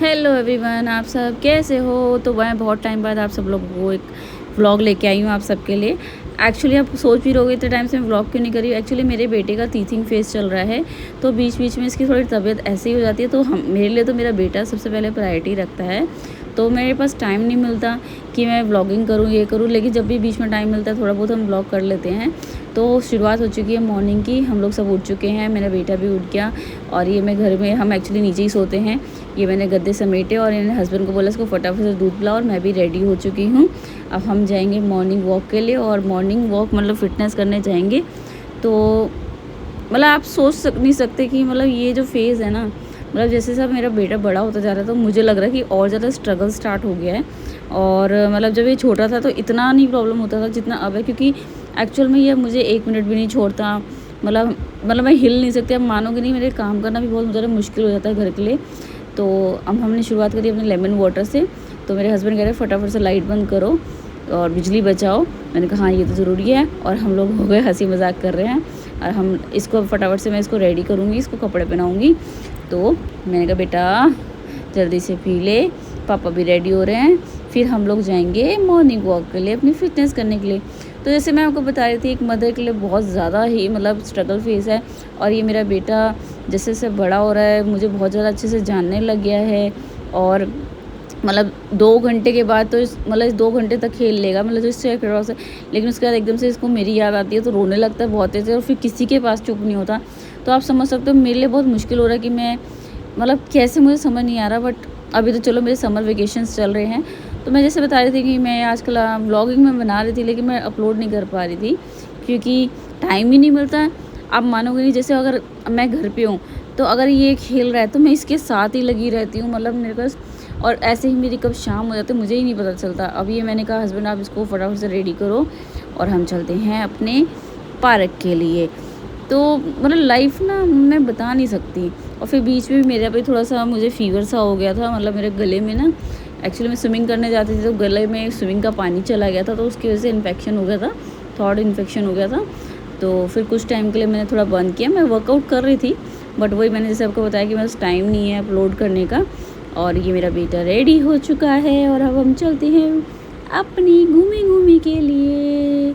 Hello everyone, आप सब कैसे हो। तो मैं बहुत टाइम बाद आप सब लोग को एक व्लॉग लेके आई हूँ आप सबके लिए। एक्चुअली आप सोच भी रहोगे इतने टाइम से मैं व्लॉग क्यों नहीं करी। एक्चुअली मेरे बेटे का टीथिंग फेज चल रहा है, तो बीच बीच में इसकी थोड़ी तबीयत ऐसी हो जाती है। तो हम मेरे लिए तो मेरा बेटा सबसे पहले प्रायोरिटी रखता है, तो मेरे पास टाइम नहीं मिलता कि मैं व्लॉगिंग करूँ ये करूँ। लेकिन जब भी बीच में टाइम मिलता है थोड़ा बहुत हम व्लॉग कर लेते हैं। तो शुरुआत हो चुकी है मॉर्निंग की, हम लोग सब उठ चुके हैं, मेरा बेटा भी उठ गया। और ये मैं घर में, हम एक्चुअली नीचे ही सोते हैं। ये मैंने गद्दे समेटे और इन्हें हस्बैंड को बोला इसको फटाफट से दूध पिलाओ, और मैं भी रेडी हो चुकी हूँ। अब हम जाएंगे मॉर्निंग वॉक के लिए, और मॉर्निंग वॉक मतलब फ़िटनेस करने जाएंगे। तो मतलब आप सोच नहीं सकते कि मतलब ये जो फेज़ है ना, मतलब जैसे सब मेरा बेटा बड़ा होता जा रहा है तो मुझे लग रहा है कि और ज़्यादा स्ट्रगल स्टार्ट हो गया है। और मतलब जब ये छोटा था तो इतना नहीं प्रॉब्लम होता था जितना अब है, क्योंकि एक्चुअल में ये मुझे 1 मिनट भी नहीं छोड़ता। मतलब मैं हिल नहीं सकती। अब मानोगे नहीं, मेरे काम करना भी बहुत ज़्यादा मुश्किल हो जाता है घर के लिए। तो अब हमने शुरुआत करी अपने लेमन वाटर से। तो मेरे हस्बैंड कह रहे फटाफट से लाइट बंद करो और बिजली बचाओ। मैंने कहा हाँ ये तो ज़रूरी है। और हम लोग हो गए हंसी मजाक कर रहे हैं, और हम इसको फटाफट से मैं इसको रेडी करूँगी, इसको कपड़े पहनाऊँगी। तो मैंने कहा बेटा जल्दी से पी ले, पापा भी रेडी हो रहे हैं, फिर हम लोग जाएंगे मॉर्निंग वॉक के लिए, अपनी फ़िटनेस करने के लिए। तो जैसे मैं आपको बता रही थी, एक मदर के लिए बहुत ज़्यादा ही मतलब स्ट्रगल फेज़ है। और ये मेरा बेटा जैसे जैसे बड़ा हो रहा है मुझे बहुत ज़्यादा अच्छे से जानने लग गया है। और मतलब 2 घंटे के बाद तो मतलब 2 घंटे तक खेल लेगा, मतलब जो इससे क्रॉस है। लेकिन उसके बाद एकदम से इसको मेरी याद आती है तो रोने लगता है बहुत तेज़ से, और फिर किसी के पास चुप नहीं होता। तो आप समझ सकते हो मेरे लिए बहुत मुश्किल हो रहा है कि मैं मतलब कैसे, मुझे समझ नहीं आ रहा। बट अभी तो चलो मेरे समर वेकेशंस चल रहे हैं। तो मैं जैसे बता रही थी कि मैं आजकल व्लॉगिंग में बना रही थी, लेकिन मैं अपलोड नहीं कर पा रही थी क्योंकि टाइम ही नहीं मिलता है। आप मानोगे नहीं, जैसे अगर मैं घर पे हूँ तो अगर ये खेल रहा है तो मैं इसके साथ ही लगी रहती हूँ, मतलब मेरे पास। और ऐसे ही मेरी कब शाम हो जाती है मुझे ही नहीं पता चलता। अब ये मैंने कहा हस्बैंड आप इसको फटाफट से रेडी करो और हम चलते हैं अपने पार्क के लिए। तो मतलब लाइफ ना मैं बता नहीं सकती। और फिर बीच में भी मेरे पे थोड़ा सा मुझे फ़ीवर सा हो गया था, मतलब मेरे गले में ना, एक्चुअली मैं स्विमिंग करने जाती थी तो गले में स्विमिंग का पानी चला गया था, तो उसकी वजह से इन्फेक्शन हो गया था, थ्रोट इन्फेक्शन हो गया था। तो फिर कुछ टाइम के लिए मैंने थोड़ा बंद किया। मैं वर्कआउट कर रही थी, बट वही मैंने जैसे आपको बताया कि मेरे पास टाइम नहीं है अपलोड करने का। और ये मेरा बेटा रेडी हो चुका है और अब हम चलते हैं अपनी घूमी के लिए।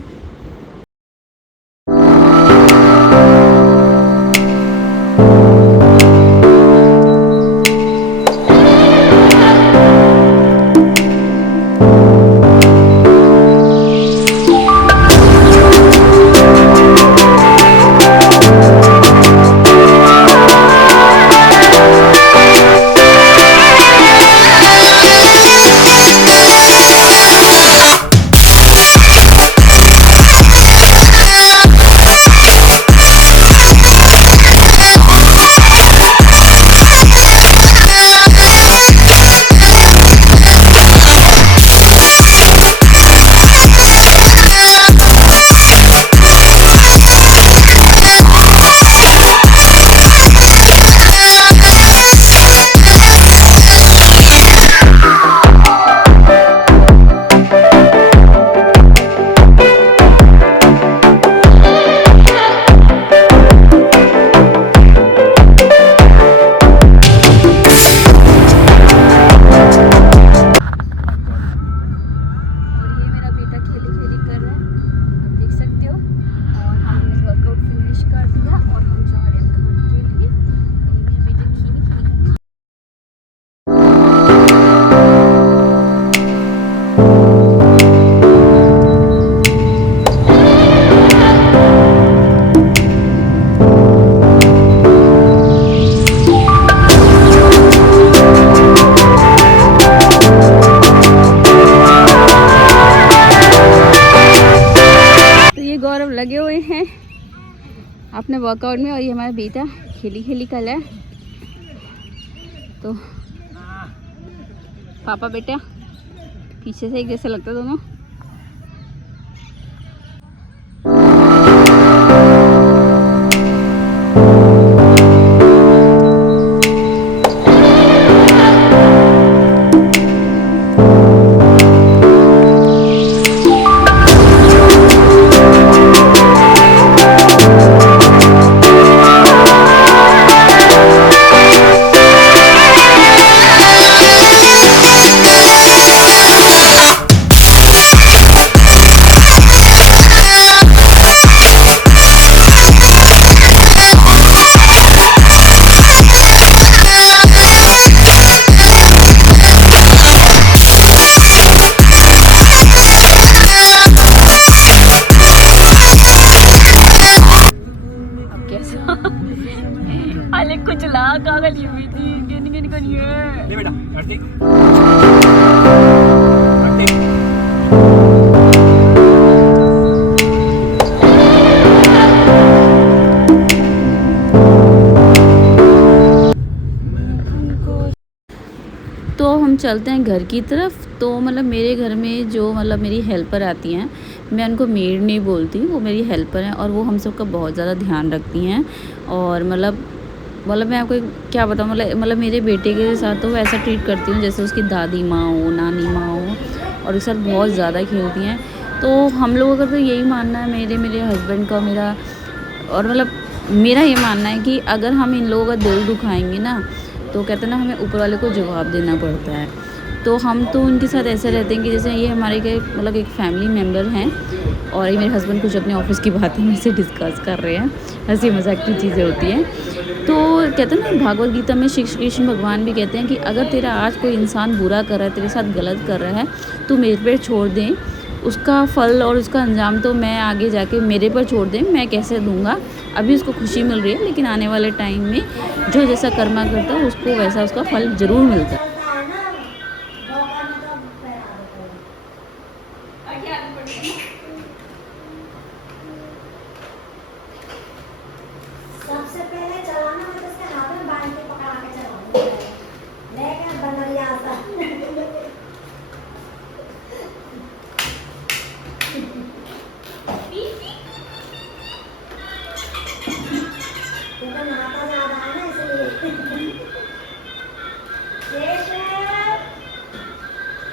लगे हुए हैं अपने वर्कआउट में, और ये हमारा बेटा खेली कल है। तो पापा बेटा पीछे से एक जैसे लगता है दोनों। पानी का नहीं है। ले बेटा कार्तिक। तो हम चलते हैं घर की तरफ। तो मतलब मेरे घर में जो मतलब मेरी हेल्पर आती हैं, मैं उनको मेड नहीं बोलती, वो मेरी हेल्पर हैं और वो हम सब का बहुत ज़्यादा ध्यान रखती हैं। और मतलब मैं आपको क्या बताऊँ, मतलब मेरे बेटे के साथ तो वो ऐसा ट्रीट करती हूँ जैसे उसकी दादी माँ हो, नानी माँ हो, और उसके साथ बहुत ज़्यादा खेलती हैं। तो हम लोगों का तो यही मानना है, मेरे हस्बैंड का, मेरा और मतलब मेरा ये मानना है कि अगर हम इन लोगों का दिल दुखाएंगे ना, तो कहते हैं ना, हमें ऊपर वाले को जवाब देना पड़ता है। तो हम तो उनके साथ ऐसे रहते हैं कि जैसे ये हमारे के मतलब एक फैमिली मेम्बर हैं, और ये मेरे हस्बैंड कुछ अपने ऑफिस की बातें मुझसे डिस्कस कर रहे हैं, हंसी मजाक की चीज़ें होती हैं। तो कहते हैं ना, भागवत गीता में श्री कृष्ण भगवान भी कहते हैं कि अगर तेरा आज कोई इंसान बुरा कर रहा है, तेरे साथ गलत कर रहा है, तो मेरे पे छोड़ दें, उसका फल और उसका अंजाम तो मैं आगे जाके मेरे पर छोड़ दें, मैं कैसे दूंगा। अभी उसको खुशी मिल रही है, लेकिन आने वाले टाइम में जो जैसा कर्मा करता है उसको वैसा उसका फल ज़रूर मिलता है। सबसे पहले चलाना है तो उसके हाथ में बांध के पकड़ा के चलाना है, लेकिन बनरिया सा क्योंकि नहाता ज्यादा है ना, इसलिए केशव,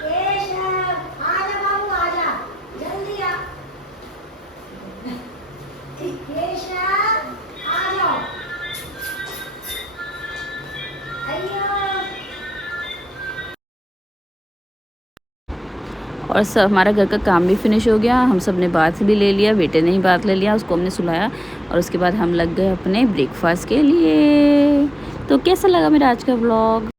केशव, आजा बाबू आजा, जल्दी आ, केशव आ जाओ, अयो। और सब हमारा घर का काम भी फिनिश हो गया, हम सब ने बात भी ले लिया, बेटे ने ही बात ले लिया, उसको हमने सुलाया और उसके बाद हम लग गए अपने ब्रेकफास्ट के लिए। तो कैसा लगा मेरा आज का व्लॉग?